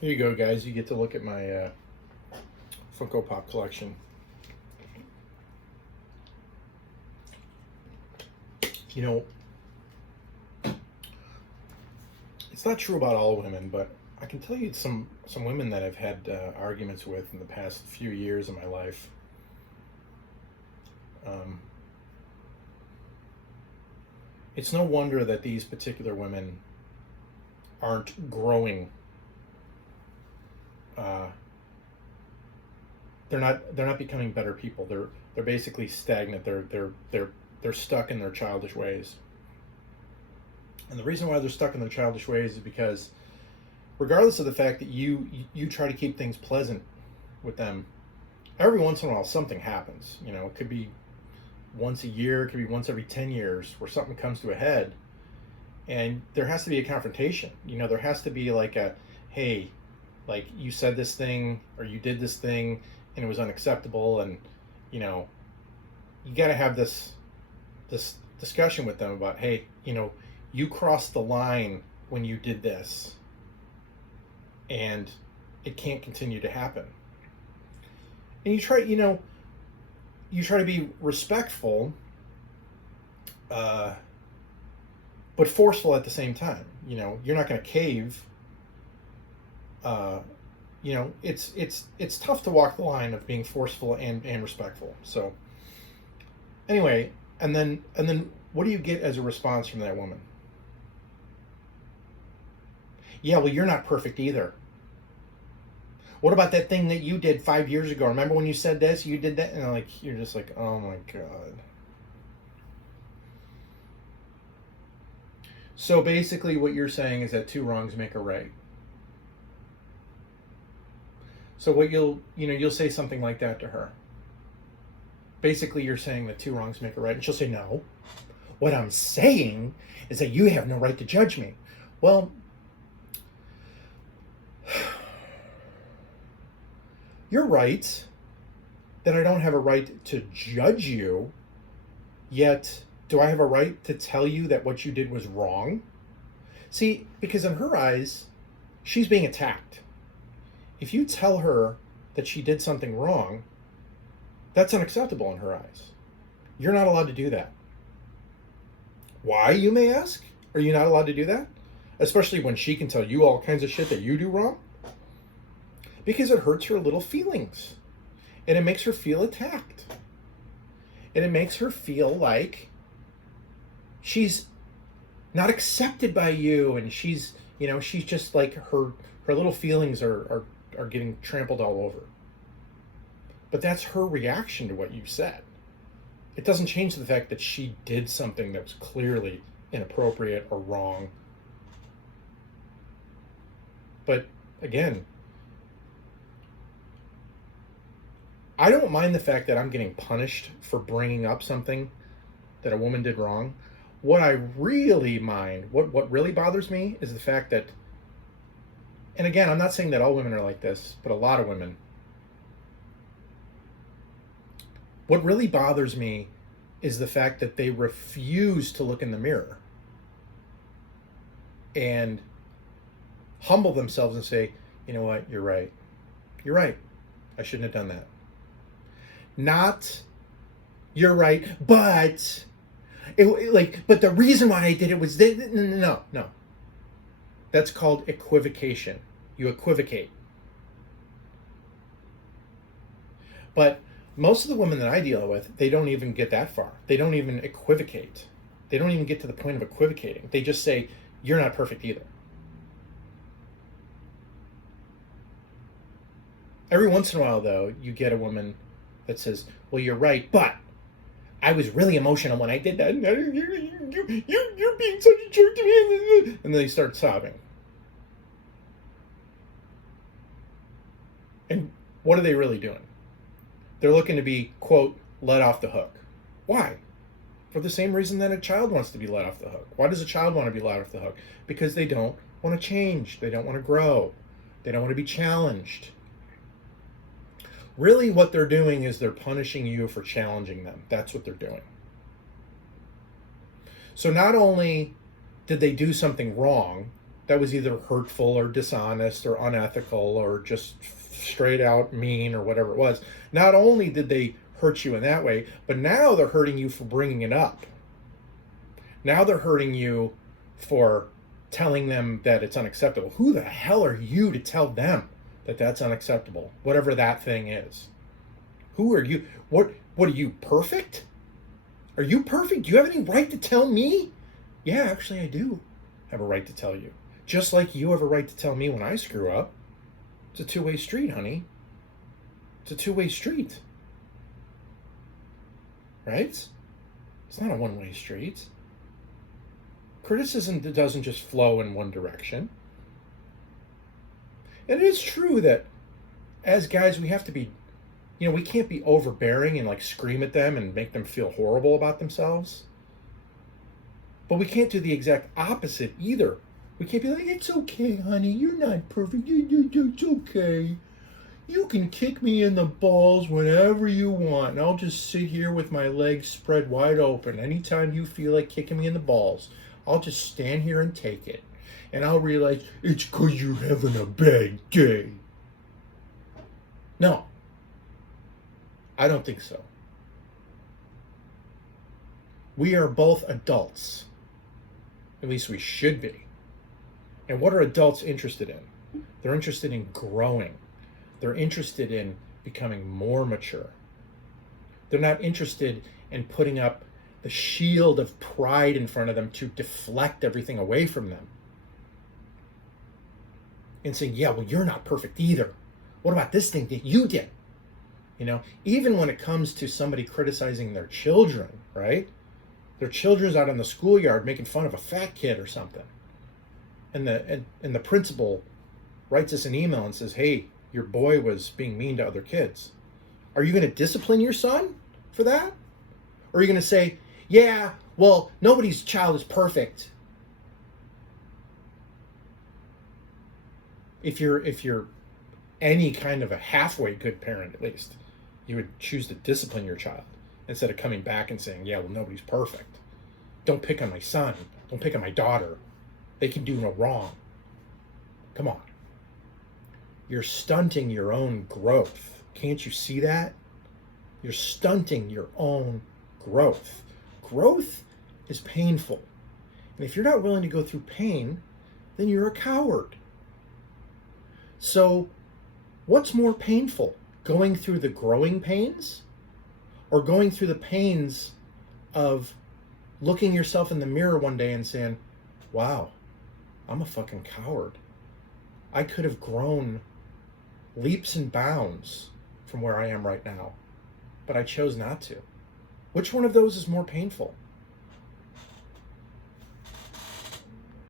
Here you go, guys. You get to look at my Funko Pop collection. You know, it's not true about all women, but I can tell you some women that I've had arguments with in the past few years of my life. Um, it's no wonder that these particular women aren't growing. Uh, they're not becoming better people. They're basically stagnant. They're stuck in their childish ways. And the reason why they're stuck in their childish ways is because, regardless of the fact that you try to keep things pleasant with them, every once in a while something happens. You know, it could be once a year, it could be once every 10 years, where something comes to a head, and there has to be a confrontation. You know, there has to be like a, hey, like you said this thing or you did this thing and it was unacceptable, and you know, you got to have this discussion with them about, hey, you know, you crossed the line when you did this, and it can't continue to happen. And you try to be respectful, uh, but forceful at the same time. You know, you're not going to cave. uh, it's tough to walk the line of being forceful and respectful. So anyway, and then what do you get as a response from that woman? Yeah, well, you're not perfect either. What about that thing that you did 5 years ago? Remember when you said this, you did that? And like, you're just like, oh my God. So basically what you're saying is that two wrongs make a right. So what you'll say something like that to her. Basically you're saying that two wrongs make a right, and she'll say, no. What I'm saying is that you have no right to judge me. Well, you're right that I don't have a right to judge you, yet do I have a right to tell you that what you did was wrong? See, because in her eyes, she's being attacked. If you tell her that she did something wrong, that's unacceptable in her eyes. You're not allowed to do that. Why, you may ask? Are you not allowed to do that? Especially when she can tell you all kinds of shit that you do wrong? Because it hurts her little feelings. And it makes her feel attacked. And it makes her feel like she's not accepted by you, and she's just like her little feelings are getting trampled all over. But that's her reaction to what you said. It doesn't change the fact that she did something that was clearly inappropriate or wrong. But again, I don't mind the fact that I'm getting punished for bringing up something that a woman did wrong. What I really mind, what really bothers me, is the fact that, and again, I'm not saying that all women are like this, but a lot of women. What really bothers me is the fact that they refuse to look in the mirror and humble themselves and say, you know what, you're right. You're right. I shouldn't have done that. Not, you're right, but but the reason why I did it was this. No. That's called equivocation. You equivocate. But most of the women that I deal with, they don't even get that far. They don't even equivocate. They don't even get to the point of equivocating. They just say, you're not perfect either. Every once in a while, though, you get a woman that says, well, you're right, but I was really emotional when I did that. You're being such a jerk to me. And then they start sobbing. And what are they really doing? They're looking to be, quote, let off the hook. Why? For the same reason that a child wants to be let off the hook. Why does a child want to be let off the hook? Because they don't want to change. They don't want to grow. They don't want to be challenged. Really, what they're doing is they're punishing you for challenging them. That's what they're doing. So not only did they do something wrong that was either hurtful or dishonest or unethical or just straight out mean or whatever it was. Not only did they hurt you in that way, but now they're hurting you for bringing it up. Now they're hurting you for telling them that it's unacceptable. Who the hell are you to tell them that that's unacceptable, whatever that thing is? Who are you? What are you, perfect? Are you perfect? Do you have any right to tell me? Yeah, actually I do have a right to tell you. Just like you have a right to tell me when I screw up. It's a two-way street, honey. It's a two-way street. Right? It's not a one-way street. Criticism doesn't just flow in one direction. And it is true that as guys, we have to be, we can't be overbearing and like scream at them and make them feel horrible about themselves. But we can't do the exact opposite either. We can't be like, it's okay, honey, you're not perfect. It's okay. You can kick me in the balls whenever you want, and I'll just sit here with my legs spread wide open. Anytime you feel like kicking me in the balls, I'll just stand here and take it. And I'll realize it's because you're having a bad day. No, I don't think so. We are both adults. At least we should be. And what are adults interested in? They're interested in growing. They're interested in becoming more mature. They're not interested in putting up the shield of pride in front of them to deflect everything away from them. And saying, yeah, well, you're not perfect either. What about this thing that you did? Even when it comes to somebody criticizing their children, right? Their children's out in the schoolyard making fun of a fat kid or something. And the principal writes us an email and says, hey, your boy was being mean to other kids. Are you going to discipline your son for that? Or are you going to say, yeah, well, nobody's child is perfect. If you're any kind of a halfway good parent, at least, you would choose to discipline your child instead of coming back and saying, yeah, well, nobody's perfect. Don't pick on my son. Don't pick on my daughter. They can do no wrong. Come on. You're stunting your own growth. Can't you see that? You're stunting your own growth. Growth is painful. And if you're not willing to go through pain, then you're a coward. So, what's more painful? Going through the growing pains or going through the pains of looking yourself in the mirror one day and saying, wow, I'm a fucking coward. I could have grown leaps and bounds from where I am right now, but I chose not to. Which one of those is more painful?